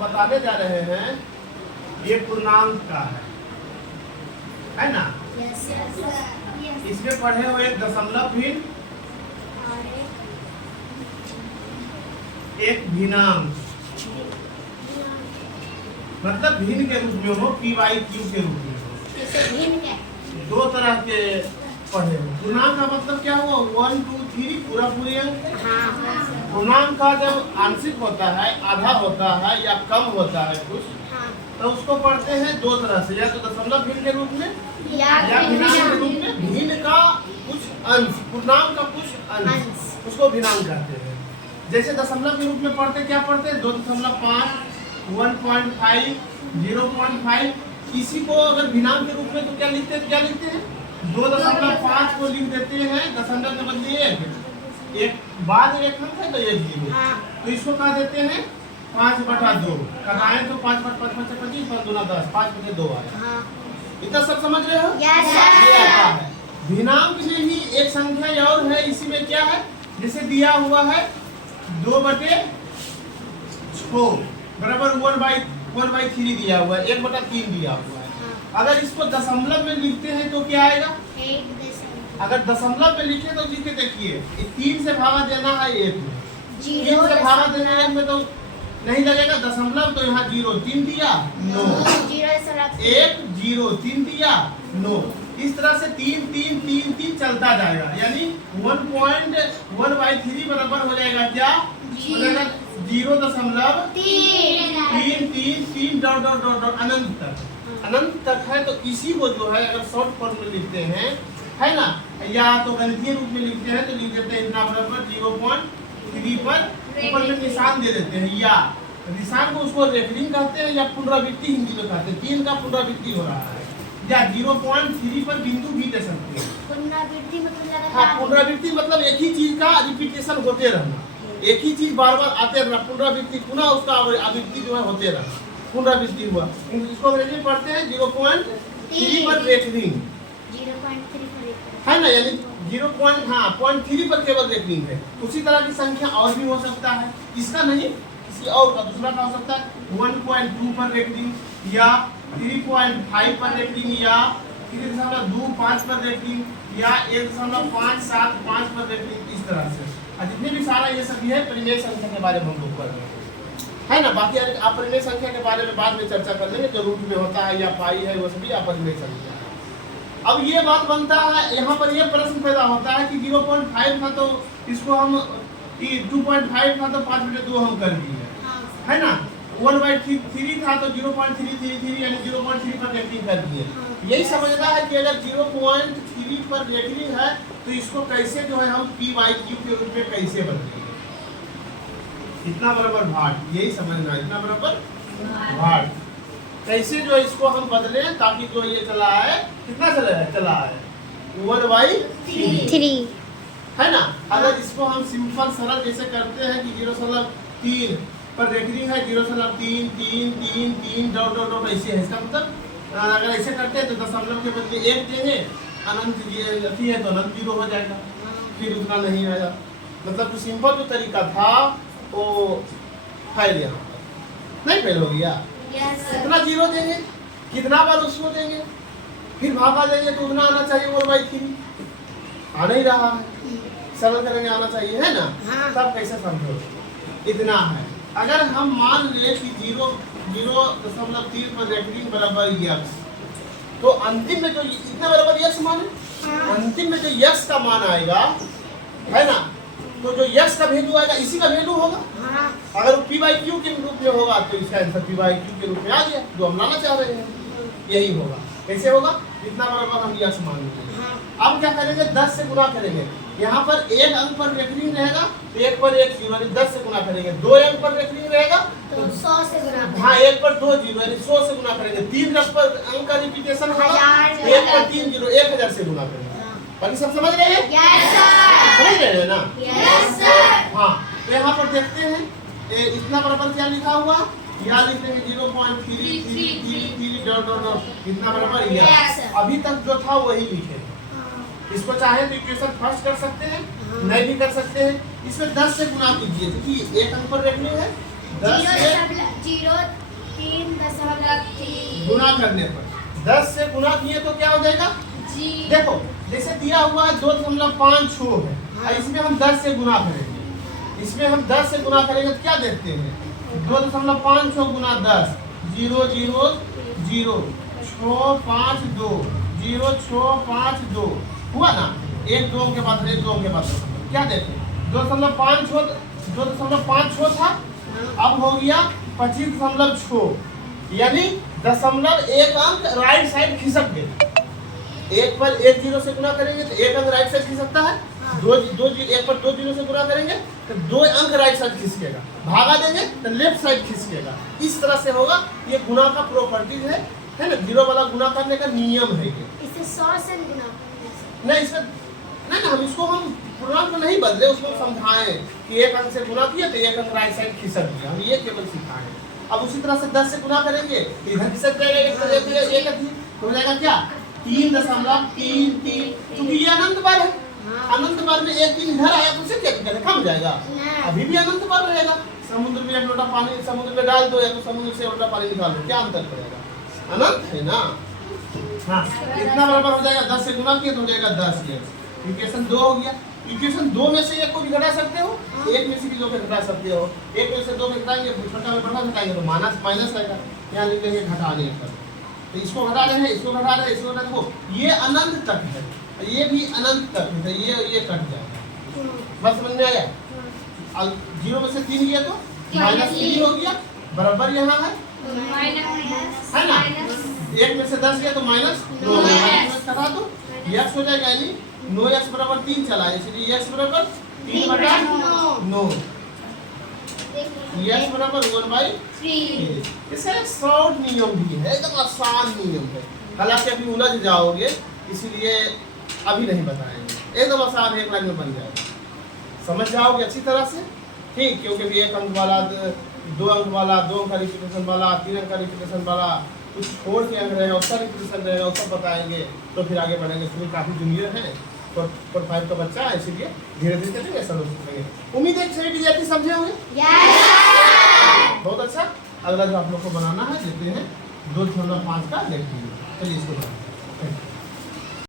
बताने जा रहे हैं ये पूर्णांक का है ना। इसमें पढ़े हुए एक दशमलव भिन्न, एक भिन्नांक, मतलब भिन्न के रूप में हो, पी वाई क्यू के रूप में हो। दो तरह के पढ़े हो। पूर्णांक का मतलब क्या हुआ? 1 2 3 पूरा पूरी अंक। पूर्णांक का जब आंशिक होता है, आधा होता है या कम होता है कुछ, तो उसको पढ़ते हैं दो तरह से, या तो दशमलव भिन्न के रूप में या भिन्नांक के रूप में। भिन्न का कुछ अंश, पूर्णांक का कुछ अंश, उसको भिन्नांक कहते हैं। जैसे दशमलव के रूप में पढ़ते क्या पढ़ते हैं? 2.5, 1.5, 0.5। इसी को अगर भिन्नांक के रूप में तो क्या लिखते हैं? 2.5 को लिख देते हैं दशमलव के बदले एक बाद में एक अंक है तो एक जीरो, तो इसको कह देते हैं 5/2। कराएं तो 5 5 5 5 25, 5 दूना 10, 5 बटे 2 आया। इतना सब समझ रहे हो? Yes sir. भिन्नांक में ही एक संख्या और है, इसी में क्या है? जैसे दिया हुआ है 2/6 बराबर 1/3 दिया हुआ है, 1/3 दिया हुआ है। अगर इसको दशमलव में लिखते हैं तो क्या आएगा? अगर दशमलव में लिखे तो लिखे देखिए, 3 से भागा देना है 1 में, 3 से भागा देना 1 में तो नहीं लगेगा दशमलव, तो यहाँ 0 3 दिया 9, 1 0 3 दिया 9। इस तरह से 3 3 3 3 चलता जाएगा, यानी 1.1/3 बराबर हो जाएगा क्या? 0.3 अनंत तक है। तो इसी को जो है अगर शॉर्ट फॉर्म में लिखते हैं, है ना, या तो गणितीय रूप में लिखते हैं तो लिख देते हैं इतना बराबर 0.3 पर ऊपर में निशान दे देते हैं, या निशान को उसको रेफरिंग कहते हैं, या पुनरावृत्ति हिंदी में कहते हैं। 3 का पुनरावृत्ति हो रहा है, या 0.3 पर बिंदु भी दे सकते हैं। पुनरावृत्ति मतलब हाँ, पुनरावृत्ति मतलब एक ही चीज का रिपीटेशन होते रहना, एक ही चीज बार बार आते रहना। पुनरावृत्ति पुनः उसका आवृत्ति जो है होते रहना, पुनरावृत्ति हुआ। इसको अंग्रेजी में पढ़ते हैं 0.3 पर रेफरिंग, 0.3 है ना, यानी 0.3 पर केवल रेफरिंग है। उसी तरह की संख्या और भी हो सकता है, इसका नहीं, किसी और का दूसरा का हो सकता है। 1.2 पर रेफरिंग, या 3.5 पर रेफरिंग, या 3.25 पर रेफरिंग, या 1.575 पर रेफरिंग। इस तरह से जितने भी सारा ये सभी है परिमेय संख्या के बारे में हम लोग पढ़ रहे हैं, है ना। बाकी आप परिमेय संख्या के बारे में बाद में चर्चा कर लेंगे, जो रूट में होता है या पाई है, वो सभी आप परिमेय संख्या है। अब ये बात बनता है, यहाँ पर ये प्रश्न पैदा होता है कि 0.5 था तो इसको हम 2.5 था तो 5/2 हम कर दिए, है ना। 1/3 था तो 0.333 यानी 0.3 पर रेफरिंग कर दिए। यही समझना है कि अगर 0.3 पर रेफरिंग है तो इसको कैसे जो है हम PYQ के रूप में कैसे बदलेंगे? इतना बराबर भाट, यही समझना है, इतना बराबर भाट कैसे जो इसको हम बदलें, ताकि जो ये चला है कितना चला है 1/3, है ना। अगर इसको हम सिंपल सरल जैसे करते हैं कि 0.3 पर रेफरिंग है, 0.3 3 3 3 डॉट ऐसे है, इसका मतलब अगर ऐसे करते हैं तो दशमलव के बदले 1 देंगे, अनंत अति है तो अनंत 0 हो जाएगा, फिर उतना नहीं आएगा। मतलब जो सिंपल जो तरीका था वो फेल, यहाँ पर नहीं फेल हो गया। कितना 0 देंगे, कितना बार उसको देंगे, फिर भागा देंगे तो उतना आना चाहिए 1/3, आ नहीं रहा है। सरल करेंगे आना चाहिए, है ना। तब कैसे समझो? इतना है। अगर हम मान ले कि 0.3 पर रेफरिंग बराबर x, तो अंतिम में जो इतना बराबर x माने, अंतिम में जो x का मान आएगा, है ना, तो जो x का वैल्यू आएगा इसी का वैल्यू होगा। अगर वो PYQ के रूप में होगा तो इसका आंसर PYQ के रूप में आ गया, जो हम लाना चाह रहे हैं। यही होगा। कैसे होगा? इतना बराबर हम x मान लेंगे। अब क्या करेंगे? 10 से गुणा करेंगे। यहाँ पर 1 अंक पर रेफरिंग रहेगा तो 1 पर 1 0 यानी 10 से गुणा करेंगे। 2 अंक पर रेफरिंग रहेगा तो 100 से गुणा, हाँ 1 पर 2 0 यानी 100 से गुणा करेंगे। 3 अंक पर अंक का रिपीटेशन होगा, 1 पर 3 0 1000 से गुणा करेंगे। बाकी सब समझ रहे हैं? Yes sir. समझ रहे हैं ना? Yes sir. हाँ, तो यहाँ पर देखते हैं इतना बराबर क्या लिखा हुआ, यहाँ लिख देंगे 0.333 डॉट इतना बराबर Yes. अभी तक जो था वही लिखे। इसको चाहे तो इक्वेशन फर्स्ट कर सकते हैं, नहीं भी कर सकते हैं। इसमें 10 से गुणा कीजिए, क्योंकि एक अंक पर रखने हैं 10 से 0 गुना करने पर 10 से गुना किए तो क्या हो जाएगा? देखो जैसे दिया हुआ है 2.56 है और इसमें हम 10 से गुना करेंगे। इसमें हम 10 से गुना करेंगे तो क्या देखते हैं? 2.56 गुना 10 0 0 0 6 5 2 0 6 5 2 हुआ ना। एक 2 के बाद एक 2 के बाद क्या देखें? 2.56 था, अब हो गया 25.6 यानी 0.1 अंक राइट साइड खिसक गए। एक पर एक 0 से गुना करेंगे तो एक अंक राइट साइड खिसकता है। एक पर 2 0 से गुना करेंगे तो 2 अंक राइट साइड खिसकेगा। भागा देंगे तो लेफ्ट साइड खिसकेगा। इस तरह से होगा। ये गुना का प्रॉपर्टीज है ना। जीरो वाला गुना करने का नियम है ये। इसे 100 से गुना नहीं इसमें नहीं ना, हम इसको हम प्रोग्राम को नहीं बदले, उसको समझाएं कि एक अंक से गुना किया तो एक अंक राइट साइड खिसक गया। हम ये केवल सिखाएं। अब उसी तरह से 10 से गुना करेंगे तो इधर खिसक जाएगा। एक हो जाएगा क्या? 3.33। क्योंकि ये अनंत बार है। अनंत बार में एक 3 इधर आया तो उसे क्या करें? कम जाएगा। अभी भी अनंत बार रहेगा। समुद्र में एक लोटा पानी समुद्र में डाल दो या तो समुद्र से लोटा पानी निकाल दो, क्या अंतर पड़ेगा? अनंत है ना। हाँ, इतना बराबर हो जाएगा। 10 से गुना किया तो हो जाएगा 10। ये इक्वेशन 2 हो गया। इक्वेशन 2 में से एक को भी घटा सकते हो, एक में से भी 2 को घटा सकते हो। एक में से 2 को घटाएंगे, छोटा में बड़ा घटाएंगे तो माइनस आएगा। यहाँ लिख लेंगे घटाने पर। तो इसको घटा रहे हैं, इसको घटा रहे हैं, इसको घटा रहे हैं। ये अनंत तक है, ये भी अनंत तक है। ये कट जाएगा। बस समझ में आया? 0 में से 3 गया तो -3 हो गया। बराबर यहाँ है ना। 1 में से 10 गया तो -9 घटा दो। x हो जाएगा यानी 9x बराबर 3 चला है, इसलिए x बराबर 3/9। x बराबर 1/3। इसे शॉर्ट नियम भी है, एकदम आसान नियम है। हालांकि अभी उलझ जाओगे इसलिए अभी नहीं बताएंगे। एकदम आसान है, एक लाइन में बन जाएगा। समझ जाओगे अच्छी तरह से, ठीक। क्योंकि भी 1 अंक वाला 2 अंक वाला 2 अंक का रिपीटेशन वाला 3 अंक का रिपीटेशन वाला कुछ छोड़ के अंक रहेगा, उसका रिपीटेशन रहेगा, उसका बताएंगे तो फिर आगे बढ़ेंगे। इसमें काफ़ी जूनियर है, 4-5 का बच्चा है, इसीलिए धीरे धीरे चलेंगे, समझ सकेंगे। उम्मीद है सभी विद्यार्थी समझे होंगे। बहुत अच्छा। अगला जो आप लोग को बनाना है देते हैं 2.5 का देखिए। चलिए इसको बनाते हैं।